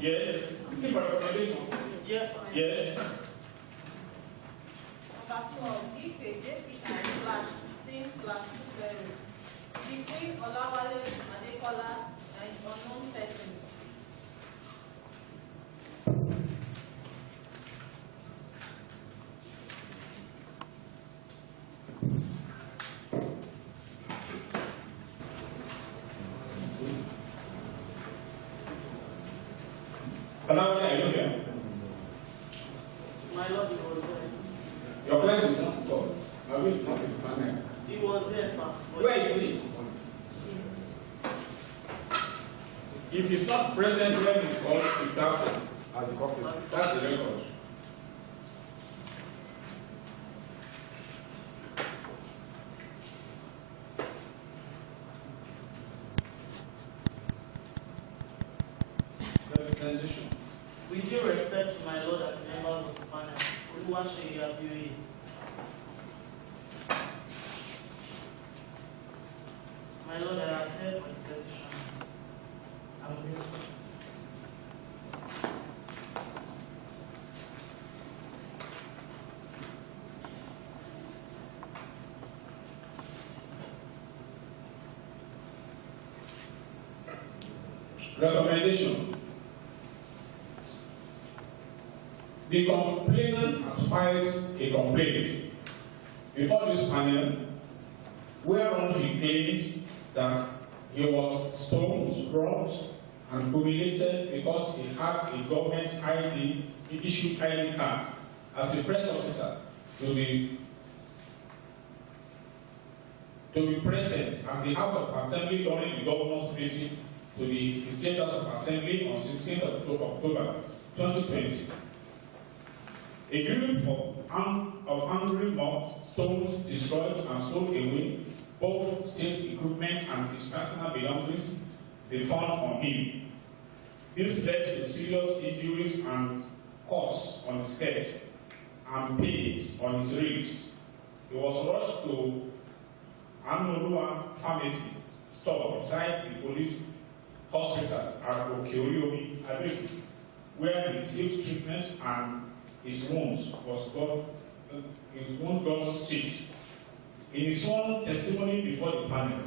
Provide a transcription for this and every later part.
Yes. Is it for recommendation? Yes. Yes. Number 12. Give a JPI/16/20 between Olawale Adekola and unknown persons. Olawale, are you here? My Lord, he was there. Your client is not God. My way is not in the panel. He was there, sir. Where is he? If he's not present when he's called, he's absent. As the corporate. That's the record. Representation. With due respect to my Lord and members of the panel, Olawale Adekola. My Lord, I have heard my petition. I'm grateful. Recommendation. The complainant has filed a complaint before this panel, whereon he claimed that he was stoned, robbed, and humiliated because he had a government ID, issued ID card as a press officer to be present at the House of Assembly during the governor's visit to the State House of Assembly on 16th of October 2020. A group of angry mobs stoned, destroyed, and stole away both state equipment and his personal belongings they found on him. This led to serious injuries and cuts on his head and pains on his ribs. He was rushed to N142 pharmacy store beside the police hospital at Ado-Ekiti, where he received treatment and his wound got stitched. In his own testimony before the panel,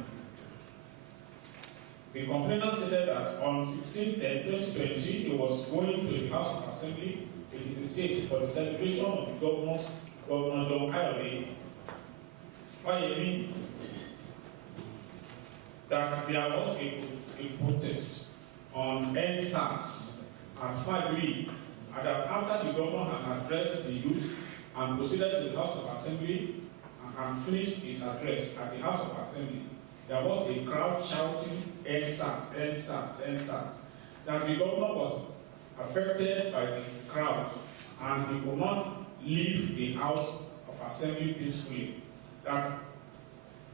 the complainant stated that on 16/10/2020 he was going to the House of Assembly in the state for the celebration of the Governor Ado-Ekiti, that there was a protest on Endsars at 5 and that after the governor had addressed the youth and proceeded to the House of Assembly and finished his address at the House of Assembly, there was a crowd shouting, Endsars, Endsars, Endsars. That the governor was affected by the crowd and he could not leave the House of Assembly peacefully. That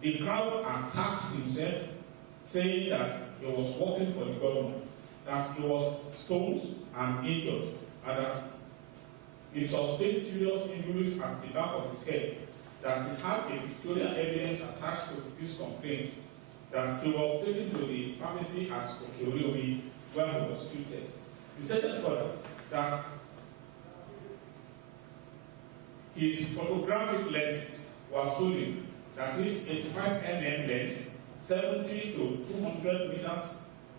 the crowd attacked himself, saying that he was working for the governor, that he was stoned and injured, and that he sustained serious injuries at the back of his head, that he had a pictorial evidence attached to this complaint, that he was taken to the pharmacy at Ado-Ekiti where he was treated. He stated further that his photographic lenses were stolen, that is 85 mm lens, 70 to 200 meters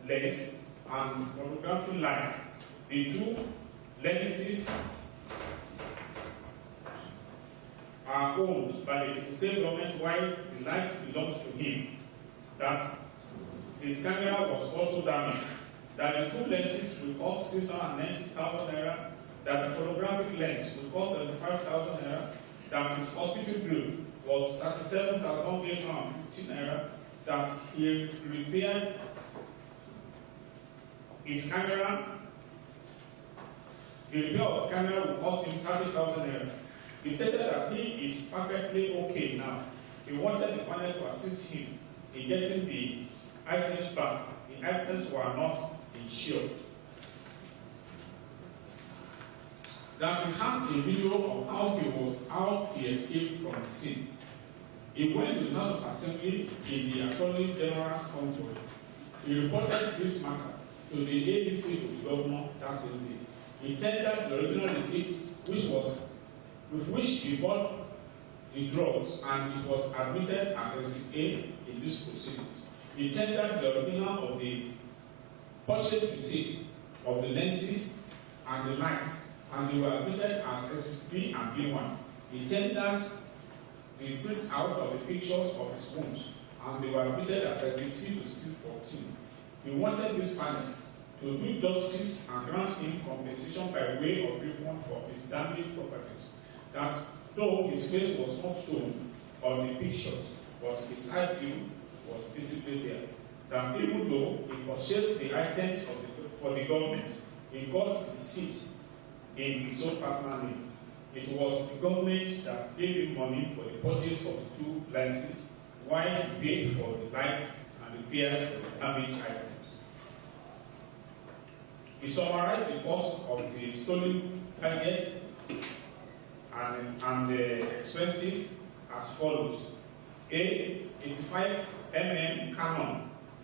lens, and photographic light. The two lenses are owned by the state government while the light belongs to him. That his camera was also damaged. That the two lenses will cost 690,000 naira. That the photographic lens will cost 75,000 naira. That his hospital bill was 37,850 naira. That he repaired his camera. The repair of the camera will cost him 30,000 naira. He stated that he is perfectly okay now. He wanted the panel to assist him in getting the items back. The items were not insured. That he has a video of how he escaped from the scene. He went to the House of Assembly in the Attorney General's convoy. He reported this matter to the ADC of the governor that that same day. He tendered the original receipt, with which he bought the drugs, and it was admitted as Exhibit A in these proceedings. He tendered the original of the purchase receipt of the lenses and the light, and they were admitted as Exhibit B and B1. He tendered the printout of the pictures of his wound, and they were admitted as Exhibit C to C14. He wanted this panel to do justice and grant him compensation by way of refund for his damaged properties. That though his face was not shown on the pictures, but his side view was visibly there. That even though he purchased the items for the government, he got the receipt in his own personal name. It was the government that gave him money for the purchase of the 2 lenses, while he paid for the light and repairs for the damaged items. He summarized the cost of the stolen gadgets and the expenses as follows. A, 85mm Canon,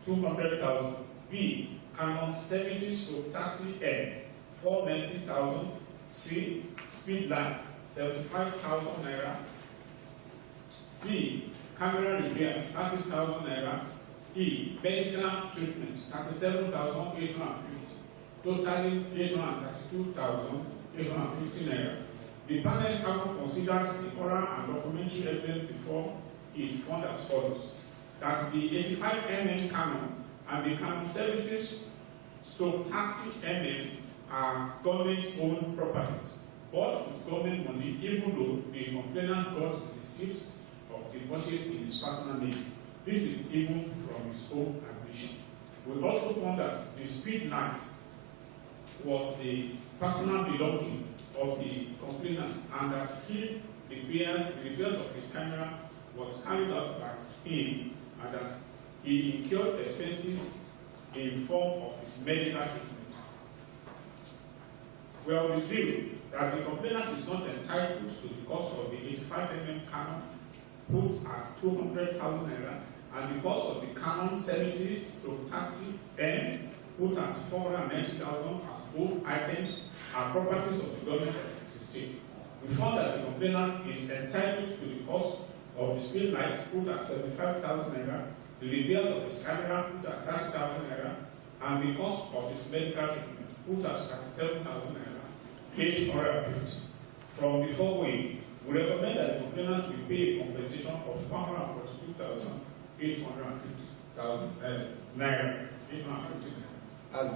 200,000. B, Canon 70/30M, 490,000. C, speed light, 75,000 naira. D, camera repair, 30,000 naira. E, medical treatment, 37,850. Totaling 832,850 naira. The panel having considered the oral and documentary evidence before it found as follows: that the 85mm Canon and the Canon 70/30mm are government-owned properties, bought with government money, even though the complainant got the receipt of the purchase in his personal name. This is even from his own admission. We also found that the speed light was the personal belonging of the complainant, and that the repairs of his camera was carried out by him, and that he incurred expenses in form of his medical treatment. We are of the view that the complainant is not entitled to the cost of the 85mm Canon put at 200,000 naira, and the cost of the Canon 70/30M put at 490,000, as both items are properties of the government of the state. We found that the complainant is entitled to the cost of the speed light put at 75,000 naira, the repairs of his camera put at 30,000 naira, and the cost of his medical treatment put at 37,000 naira, 850. From the foregoing, we recommend that the complainant will pay a compensation of 142,850 naira. 850 naira. As